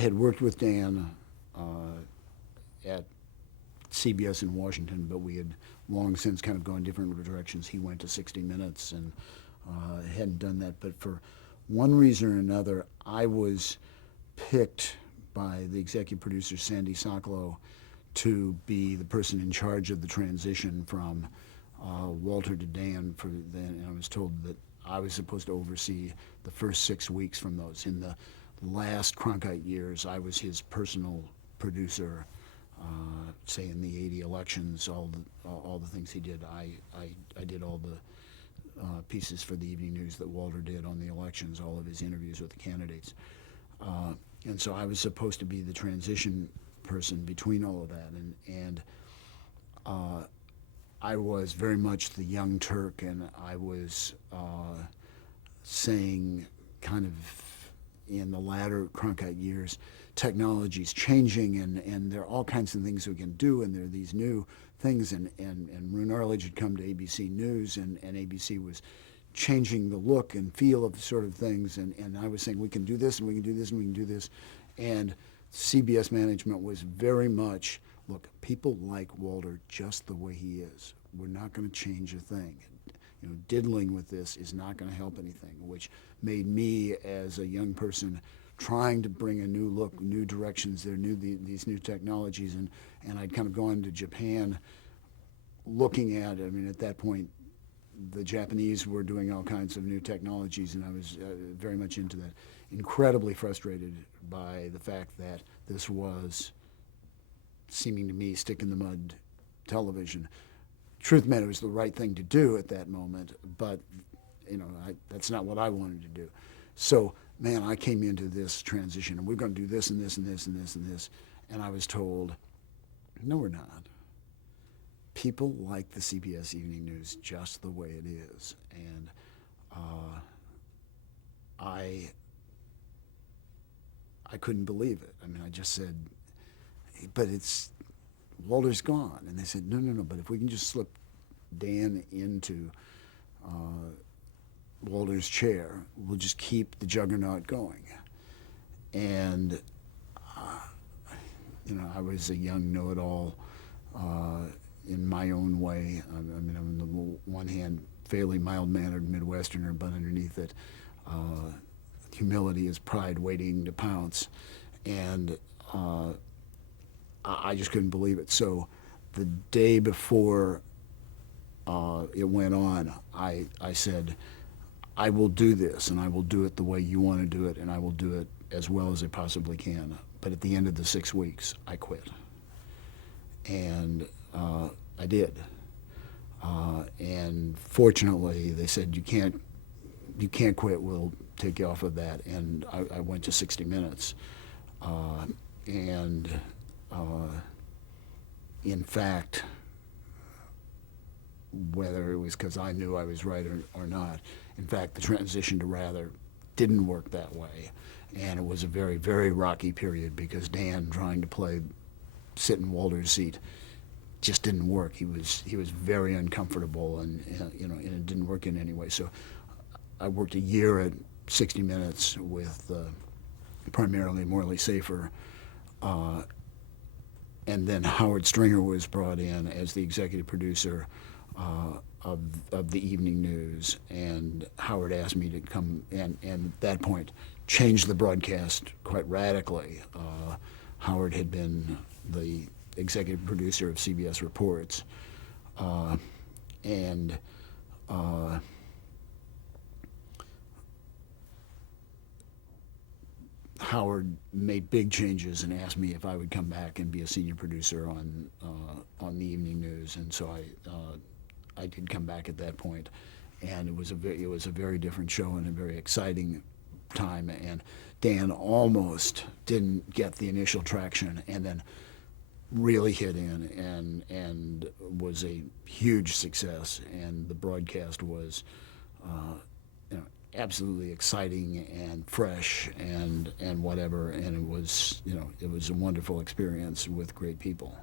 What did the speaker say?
had worked with Dan at CBS in Washington, but we had long since kind of gone different directions. He went to 60 Minutes and hadn't done that. But for one reason or another, I was picked by the executive producer, Sandy Sokolow, to be the person in charge of the transition from Walter to Dan. For then, and I was told that I was supposed to oversee the first 6 weeks from those. In the last Cronkite years, I was his personal producer. Say in the '80 elections, all the things he did, I did all the pieces for the Evening News that Walter did on the elections, all of his interviews with the candidates, and so I was supposed to be the transition person between all of that, and I was very much the young Turk, and I was saying kind of in the latter Cronkite years, technology's changing, and there are all kinds of things we can do, and there are these new things, and Roone Arledge had come to ABC News, and ABC was changing the look and feel of sort of things, and I was saying we can do this, and we can do this, and we can do this, and CBS management was very much, look, people like Walter just the way he is. We're not going to change a thing. You know, diddling with this is not going to help anything, which made me, as a young person, trying to bring a new look, new directions, these new technologies, and I'd kind of gone to Japan looking at, I mean, at that point, the Japanese were doing all kinds of new technologies, and I was very much into that. Incredibly frustrated by the fact that this was seeming to me stick in the mud television. Truth meant it was the right thing to do at that moment, but you know, that's not what I wanted to do. So, man, I came into this transition, and we're going to do this and this and this and this and this, and I was told, no, we're not. People like the CBS Evening News just the way it is, and I couldn't believe it. I mean, I just said, but Walter's gone. And they said, no, but if we can just slip Dan into Walter's chair, we'll just keep the juggernaut going. And, you know, I was a young know-it-all in my own way. I mean, I'm on the one hand, fairly mild-mannered Midwesterner, but underneath it, humility is pride waiting to pounce. And I just couldn't believe it. So the day before it went on, I said, I will do this, and I will do it the way you want to do it, and I will do it as well as I possibly can. But at the end of the 6 weeks, I quit. And I did. And fortunately, they said, you can't quit, we'll take you off of that. And I went to 60 Minutes. And in fact, whether it was because I knew I was right or not, in fact, the transition to Rather didn't work that way. And it was a very, very rocky period because Dan, trying to sit in Walter's seat, just didn't work. He was very uncomfortable, and you know, and it didn't work in any way. So I worked a year at 60 Minutes with primarily Morley Safer, and then Howard Stringer was brought in as the executive producer of the Evening News, and Howard asked me to come and at that point change the broadcast quite radically. Howard had been the executive producer of CBS Reports, and Howard made big changes and asked me if I would come back and be a senior producer on the Evening News, and so I did come back at that point, and it was a very different show and a very exciting time. And Dan almost didn't get the initial traction, and then really hit in and was a huge success. And the broadcast was, you know, absolutely exciting and fresh and whatever. And it was, you know, it was a wonderful experience with great people.